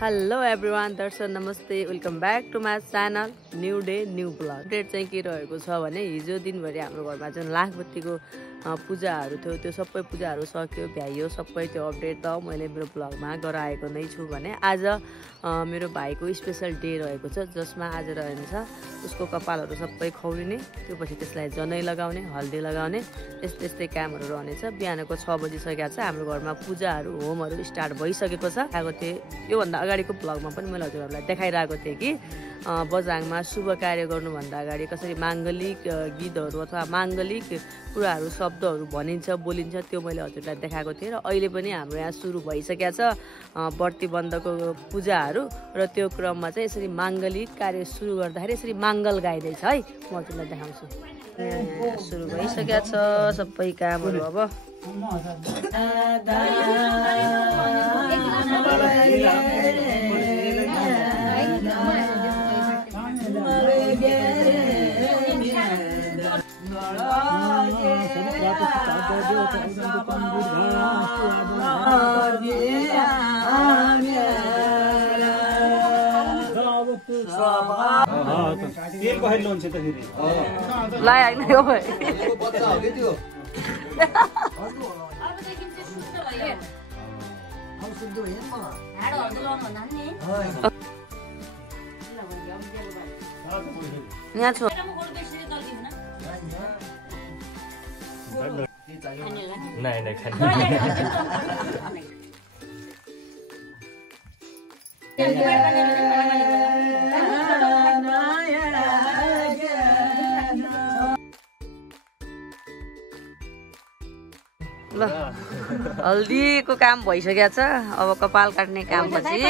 Hello everyone, दर्शन नमस्ते, welcome back to my channel. New day new blog. Update चाहिँ के रहेको छ भने हिजो दिनभरि हाम्रो घरमा जुन लाखबत्तीको पूजाहरू थियो त्यो सबै पूजाहरू सक्यो, भ्याइयो सबै। त्यो अपडेट त मैले मेरो ब्लगमा गराएको नै छु भने आज मेरो भाइको स्पेसल डे रहेको छ, जसमा आज रहन्छ उसको कपालहरू सबै खौरिने, त्यो पछि त्यसलाई जनै लगाउने, हल्दी लगाउने, त्यस्तै कामहरू रहनेछ। बिहानको 6 बजिसकेको छ। हाम्रो घरमा पूजाहरू होमहरू स्टार्ट भइसकेको छ। आएको थिएँ योभन्दा अगाडिको ब्लगमा पनि मैले हजुरहरूलाई देखाइरहेको थिएँ कि बजाङमा शुभ कार्य गर्नुभन्दा अगाडि कसरी माङ्गलिक गीतहरू अथवा माङ्गलिक कुराहरू शब्दहरू भनिन्छ, बोलिन्छ, त्यो मैले हजुरलाई देखाएको थिएँ। र अहिले पनि हाम्रो यहाँ सुरु भइसकेको छ प्रतिबन्धको पूजाहरू, र त्यो क्रममा चाहिँ यसरी माङ्गलिक कार्य सुरु गर्दाखेरि यसरी माङ्गल गाइँदैछ है। म हजुरलाई देखाउँछु। सुरु भइसकेको छ सबै कामहरू। अब यहाँ छु ल हल्दीको काम भइसकेको छ। अब कपाल काट्ने काम पछि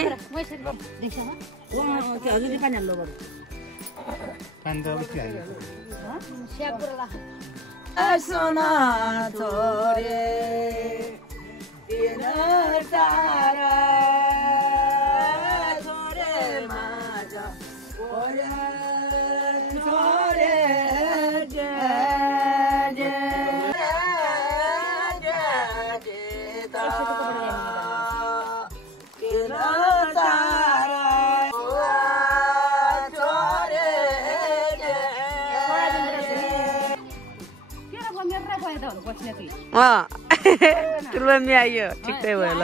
तुलमी आइयो, ठिकै भयो ल।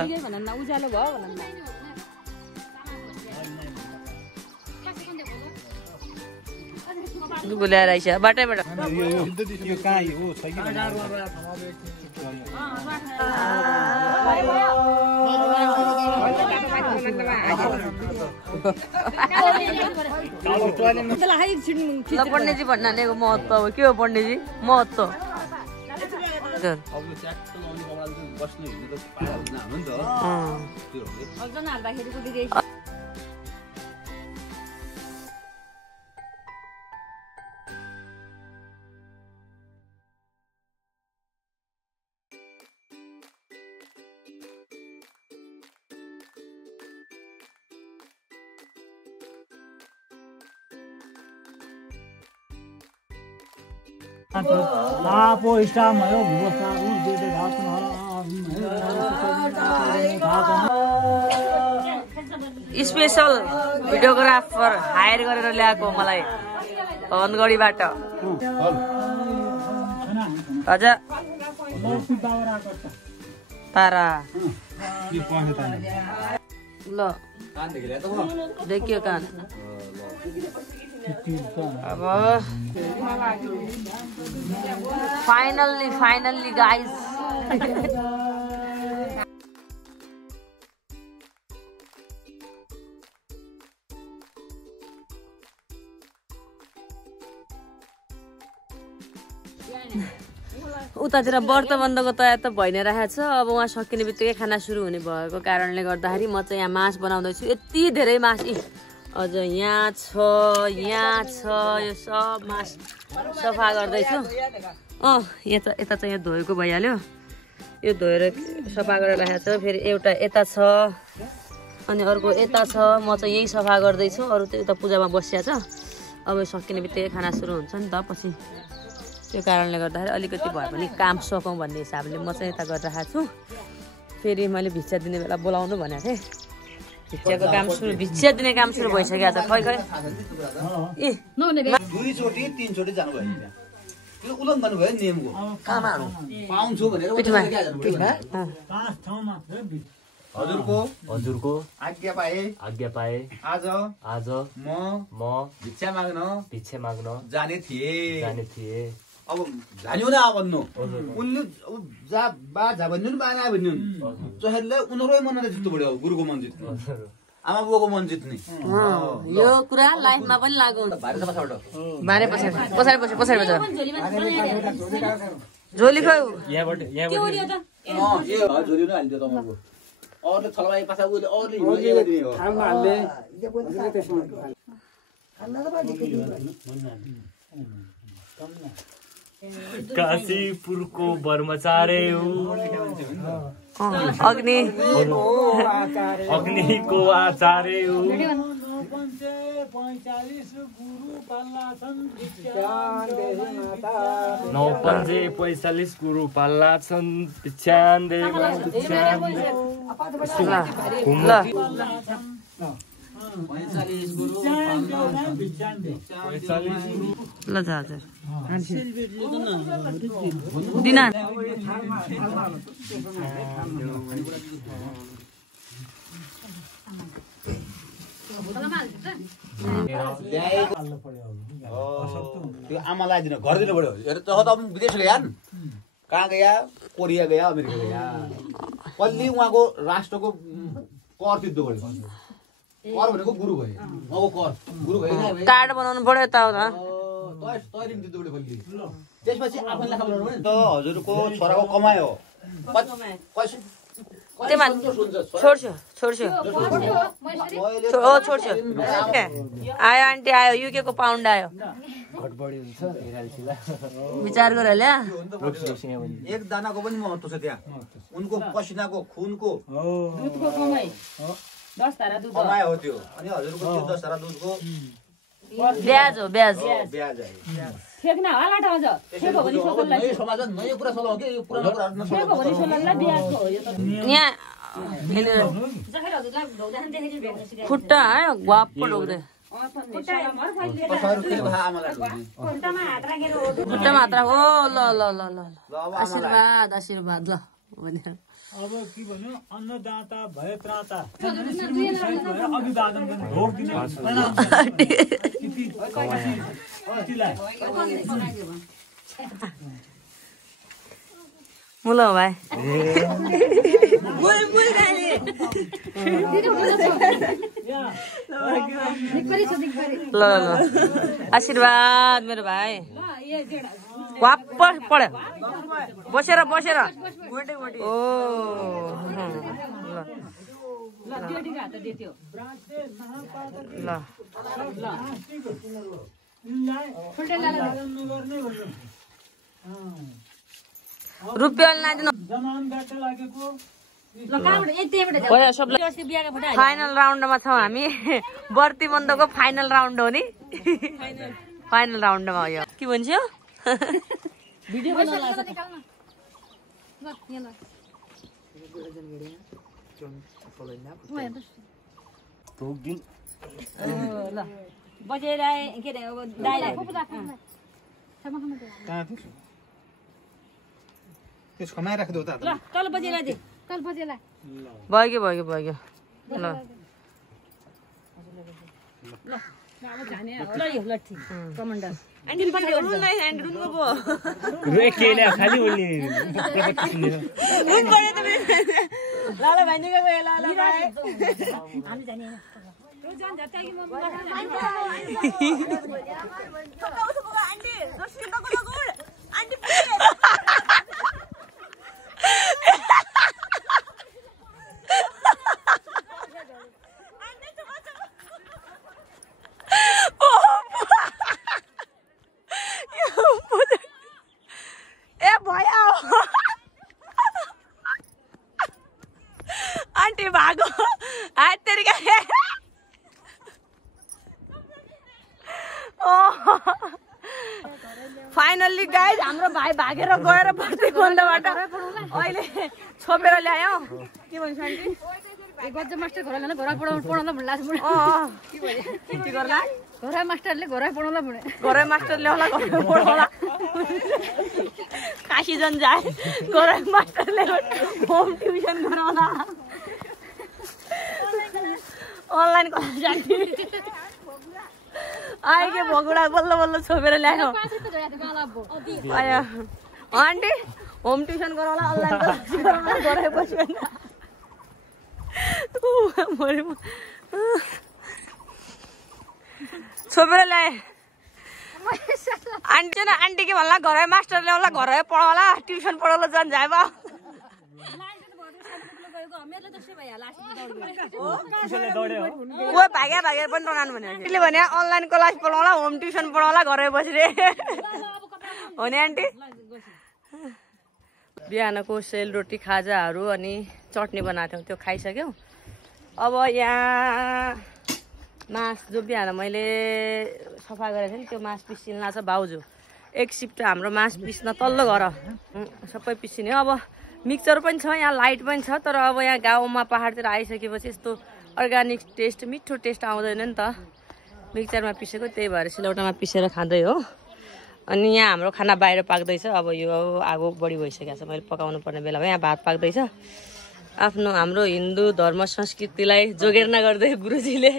गुल्याएर आइस बाटैबाट पण्डितजी भन्नालेको महत्त्व अब के हो? पण्डितजी महत्त्व स्पेशल भिडियोग्राफर हायर गरेर ल्याएको मलाई धनगढीबाट। हजुर तारा ल देखियो कान। अब फाइनल्ली गाइस उतातिर व्रत बन्धको तयार त भइ नै रहेको छ। अब उहाँ सकिने बित्तिकै खाना सुरु हुने भएको कारणले गर्दाखेरि म चाहिँ यहाँ मास बनाउँदैछु। यति धेरै मास अझ यहाँ छ, यो सब मास सफा गर्दैछु। यता चाहिँ यहाँ धोएको भइहाल्यो, यो धोएर सफा गरेर राखेको छ। फेरि एउटा यता छ अनि अर्को यता छ। म चाहिँ यही सफा गर्दैछु, अरू चाहिँ यता पूजामा बसिया छ। अब सकिने बित्तिकै खाना सुरु हुन्छ नि त पछि, त्यो कारणले गर्दाखेरि अलिकति भए पनि काम सकौँ भन्ने हिसाबले म चाहिँ यता गरिरहेको छु। फेरि मैले भिक्षा दिने बेला बोलाउनु भनेको थिएँ, भिक्षाको काम सुरु भिक्षा दिने काम सुरु भइसक्यो त खै खै ए दुईचोटि तीनचोटि जानुभयो त्यहाँ त्यो उल्लङ्घन गर्नुभयो नियमको कामाहरु पाउँछु भनेर हजुरको आज्ञा पाए आज म भिक्षा माग्न जाने थिए अब जान्यो ना भन्नु उनले जा भन्नु नि बाना भन्नु जसले उनीहरुकै मनले जित्नु पर्यो गुरुको मन जित्नु आमा बुबाको मन जित्ने यो कुरा लाइफमा पनि लागु हुन्छ बारे पछाडी झोली खै यहाँबाट झोली नै हालिदियो तपाईको अरूले थलबाई पासा उले अरूले हिँड्दिने हो काशीपुरको ब्रह्मचारी अग्निको आचार्य नौ पन्जे 45 गुरु पाल्ला छन् भिक्षान दे ल जा दिना त्यो आमालाई दिन घर दिनु पर्यो हेर त अब विदेश गया कहाँ गया कोरिया गया अमेरिका गया कल्ली उहाँको राष्ट्रको कर तिर्नु पर्यो कर भनेको गुरु भयो उहाँको कर गुरु भयो कार्ड बनाउनु पर्यो यताउता त्यसपछि आफूले लेखा बनाउनु पर्यो त हजुरको छोराको कमाइ हो छोड्छु आयो आन्टी आयो युके को पाउन्ड आयो विचार गर ल्या एक दानाको पनि महत्त्व छ त्यहाँ उनको पसिनाको खुनको कमाइ हो त्यो अनि हजुरको त्यो 10 धारा दुधको ब्याज हो ब्याज फेक्न होला ठाउँ छ फेको भनी सोल्ला नयाँ समाज नयाँ कुरा चलाउ के यो पुरानो कुरा फेको भनी सोल्ला ब्याज हो यो त यहाँ जखेर हजुरलाई धौदान देखेर भेट्न सिकाइ खुट्टा है ग्वाप्प ढोक्दै खुट्टामा हात राखेर खुट्टामा हात राख ओ ल ल ल ल आशीर्वाद आशीर्वाद ल भने अब के भन्यो अन्नदाता भए त्राता अभिवादन गर्ने भोग दिने मुला भाइ ल ल आशीर्वाद मेरो भाइ वाप्प पढ्यो बसेर ओ ल रुपियाँ लाइदिनु फाइनल राउन्डमा छौँ हामी बर्ती बन्दको फाइनल राउन्ड हो नि फाइनल राउन्डमा हो यो के भन्छौ भिडियो ल बजेर के रे अब दाइला त्यस खमाइ राख्दो त ल तल बजेला दे तल बजेला भयो ल ल अब जाने ल यो लट्ठी कमान्डर आन्टी रुनको पो केले खाली बोल्ने लाला भाइ निको गयो लाला भाइ हामी जाने रो जान जाता कि म आन्टी जसले नको आन्टी आन्टी भागो हात तेरिका फाइनल्ली गाइज हाम्रो भाइ भागेर गएर बर्ती बन्दबाट अहिले छोपेर ल्यायो के भन्छ आन्टी गज्जा मास्टर घरले घर पढाउन भन्ला के गर्ला घर मास्टरले घर पढाउन भने घरै मास्टरले होला घरै पढाउला काशी जन जाए घरै मास्टरले होम ट्युसन गराउला अनलाइन क्लास जान्थे आए के भगुडा बल्ल बल्ल छोपेर ल्यायो आयो आन्टी होम ट्युसन गराउला अनलाइन क्लास गराउला घरै बस्यो छोपेर ल्याए आन्टी न आन्टी के भन्ला घरै मास्टर ल्याउला घरै पढाउला ट्युसन पढाउला जान जाए बा ओ भाग्या भाग्या पनि नरान भन्यो त्यसले भने अनलाइन क्लास पढाउला होम ट्युसन पढाउला घरै बसेर हो नि आन्टी बिहानको सेलरोटी खाजाहरू अनि चटनी बनाएको थियौँ त्यो खाइसक्यौँ अब यहाँ मास जो बिहान मैले सफा गरेको थिएँ नि त्यो मास पिसिन लाग्छ भाउजू एक सिफ्ट हाम्रो मास पिस्न तल्लो घर सबै पिसिने अब मिक्सचर पनि छ यहाँ लाइट पनि छ तर अब यहाँ गाउँमा पहाडतिर आइसकेपछि यस्तो अर्ग्यानिक टेस्ट मिठो टेस्ट आउँदैन नि त मिक्सचरमा पिसेको त्यही भएर सिलौटामा पिसेर खाँदै हो अनि यहाँ हाम्रो खाना बाहिर पाक्दैछ अब यो आगो बढी भइसकेको छ मैले पकाउनु पर्ने बेलामा यहाँ भात पाक्दैछ आफ्नो हाम्रो हिन्दू धर्म संस्कृतिलाई जोगेर्ना गर्दै गुरुजीले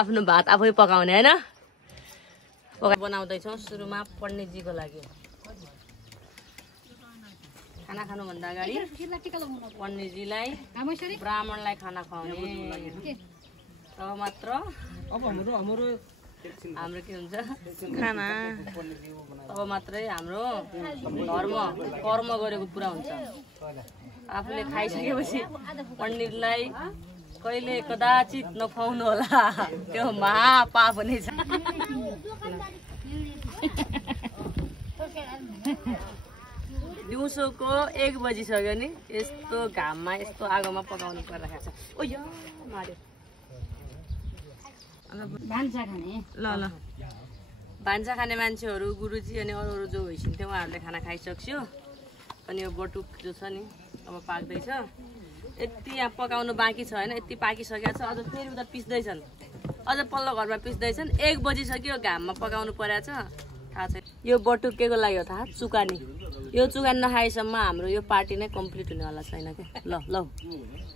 आफ्नो भात आफै पकाउने हैन बनाउँदैछौँ सुरुमा पण्डितजीको लागि खाना खानुभन्दा अगाडि पण्डितजीलाई ब्राह्मणलाई खाना खुवाउने तब मात्र हाम्रो के हुन्छ खाना तब मात्रै हाम्रो धर्म कर्म गरेको पुरा हुन्छ आफूले खाइसकेपछि पण्डितलाई कहिले कदाचित नखुवाउनु होला त्यो महापाप नै छ दिउँसोको 1 बजिसक्यो नि यस्तो घाममा यस्तो आगोमा पकाउनु परिरहेको छ ओ यो मार्यो ल भान्सा खाने मान्छेहरू गुरुजी अनि अरू जो भइसक्यो उहाँहरूले खाना खाइसक्यो अनि यो बटुक जो छ नि अब पाक्दैछ यति यहाँ पकाउनु बाँकी छ होइन यति पाकिसकेको छ अझ फेरि उता पिस्दैछन् अझ पल्लो घरमा पिस्दैछन् 1 बजिसक्यो घाममा पकाउनु परेको छ थाहा छ यो बटुक के को लागि हो थाहा चुकानी यो चुकानी नखाएसम्म हाम्रो यो पार्टी नै कम्प्लिट हुनेवाला छैन क्या ल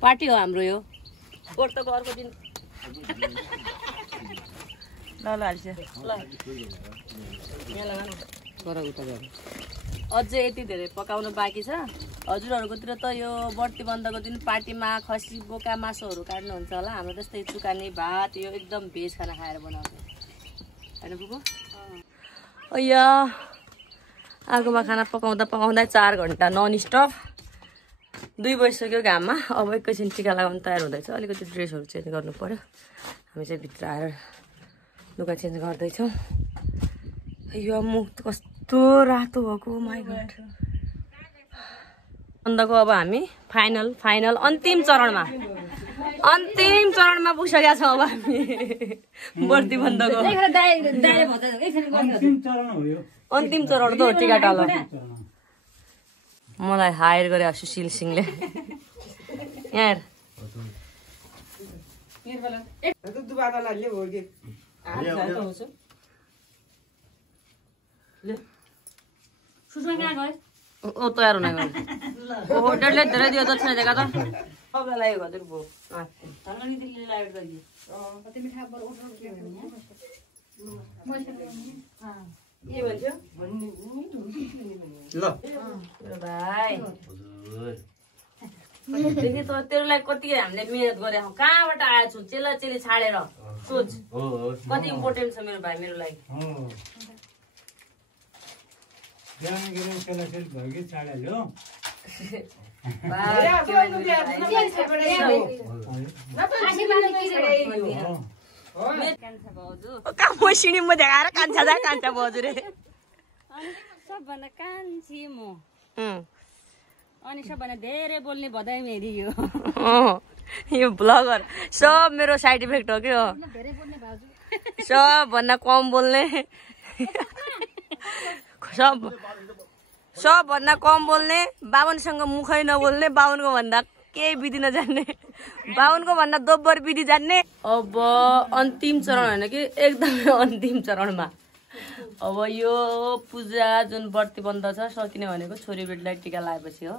पार्टी हो हाम्रो यो गोर्तको अर्को दिन ल हाल्छ ल अझै यति धेरै पकाउनु बाँकी छ हजुरहरूकोतिर त यो बर्ती बन्दको दिन पार्टीमा खसी बोका मासुहरू काट्नुहुन्छ होला हाम्रो जस्तै चुकानी भात यो एकदम भेज खाना खाएर बनाउँछ होइन बुबु अಯ್या आगोमा खाना पकाउँदा 4 घन्टा नन स्टप 2 बजिसक्यो घाममा अब एकैछिन टिका लगाउनु तयार हुँदैछ अलिकति ड्रेसहरू चेन्ज गर्नु पर्यो हामी चाहिँ भित्र आएर लुगा चेन्ज गर्दैछौँ यो मुख कस्तो रातो भएको माइ गॉड बन्दको अब हामी फाइनल अन्तिम चरणमा पुगिसकेका छौँ अब हामी बर्ती बन्दको अन्तिम चरण त हो टिका टालो मलाई हायर गरे सुशील सिंहले यहाँ ओ तयार हुन गयो ओहो डरले धेरै दियो दक्षिण दिएका त सबलाई लाग्यो हजुर भो के भन्छ ल भाइ देखि त तेरोलाई कति हामीले मेहनत गरे कहाँबाट आएछु चेला चेली छाडेर सोच कति इम्पोर्टेन्ट छ मेरो भाइ मेरो लागि सिँढी म देखाएर कान्छा भाउजू रे सबभन्दा कान्छी म अनि सबभन्दा धेरै बोल्ने भदाइ मेरी यो ब्लगर सब मेरो साइड इफेक्ट हो कि हो सबभन्दा कम बोल्ने सबभन्दा कम बोल्ने बाबनसँग मुखै नबोल्ने बाबनको भन्दा केही विधि नजान्ने बाहुनको भन्दा दोब्बर विधि जान्ने। अब अन्तिम चरण होइन कि एकदमै अन्तिम चरणमा अब यो पूजा जुन व्रतबन्ध छ सकिने भनेको छोरीबेटीलाई टिका लगाएपछि हो।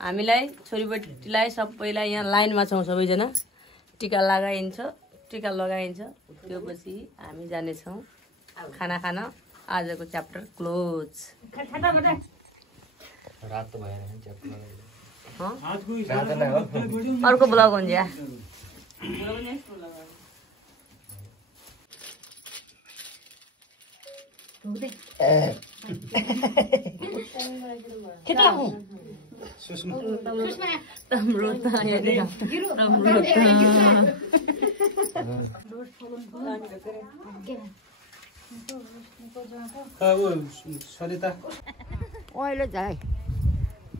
हामीलाई छोरीबेटीलाई सबैलाई यहाँ लाइनमा छौँ सबैजना टिका लगाइन्छ त्यो पछि हामी जानेछौँ खाना खान। आजको च्याप्टर क्लोज। अर्को ब्लग हुन्छ या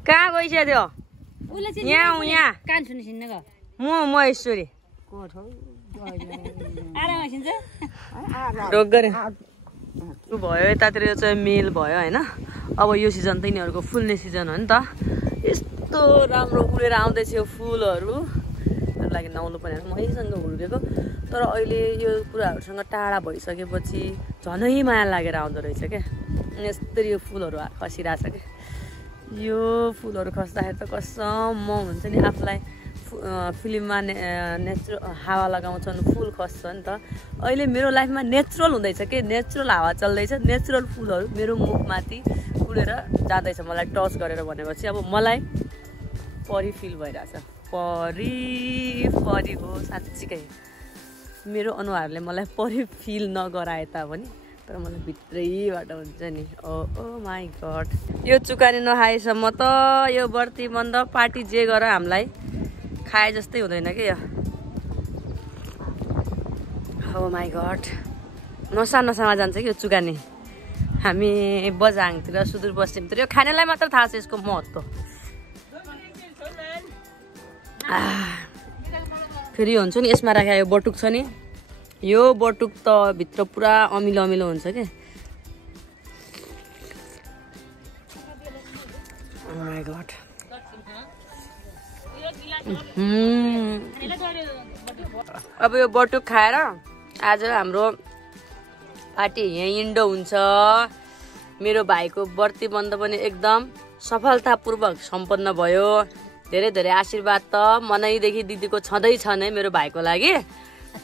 कहाँ गइसक्यो थियो यहाँ कान सुनिसिन्न ग म महेश्वरी रोक गरे भयो यतातिर चाहिँ मेल भयो होइन। अब यो सिजन त यिनीहरूको फुल्ने सिजन हो नि त। यस्तो राम्रो उडेर आउँदैछ यो फुलहरू लागि नआउनु पर्ने मैसँग हुर्केको। तर अहिले यो कुराहरूसँग टाढा भइसकेपछि झनै माया लागेर आउँदो रहेछ क्या। यस्तरी यो फुलहरू खसिरहेछ क्या। यो फुलहरू खस्दाखेरि त कसम म हुन्छ नि आफूलाई फिल्ममा नेचुरल हावा लगाउँछन् फुल खस्छ नि त। अहिले मेरो लाइफमा नेचुरल हुँदैछ कि नेचुरल हावा चल्दैछ। नेचुरल फुलहरू मेरो मुखमाथि उडेर जाँदैछ मलाई टच गरेर भनेपछि अब मलाई परी फिल भइरहेछ। परी हो साँच्चीकै। मेरो अनुहारले मलाई परी फिल नगराए तापनि तर मलाई भित्रैबाट हुन्छ नि ओ माई गड। यो चुकानी नखाएसम्म त यो व्रतबन्ध पार्टी जे गर हामीलाई खाए जस्तै हुँदैन कि यो। ओ माई गड नसामा जान्छ कि यो चुकानी। हामी बझाङतिर सुदूरपश्चिमतिर यो खानेलाई मात्र थाहा छ यसको महत्त्व। फेरि हुन्छ नि यसमा राखेको यो बटुक छ नि यो बटुक त भित्र पुरा अमिलो हुन्छ के। ओ माई गड अब यो बटुक खाएर आज हाम्रो पार्टी यहीँ इन्डो हुन्छ। मेरो भाइको व्रतबन्ध पनि एकदम सफलतापूर्वक सम्पन्न भयो। धेरै धेरै आशीर्वाद त मनैदेखि दिदीको छँदैछ नै मेरो भाइको लागि।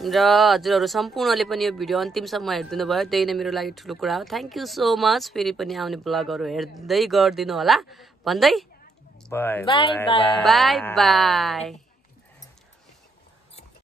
र हजुरहरू सम्पूर्णले पनि यो भिडियो अन्तिमसम्म हेरिदिनु भयो त्यही नै मेरो लागि ठुलो कुरा हो। Thank you so much. फेरि पनि आउने ब्लगहरू हेर्दै गरिदिनु होला भन्दै बाई बाई।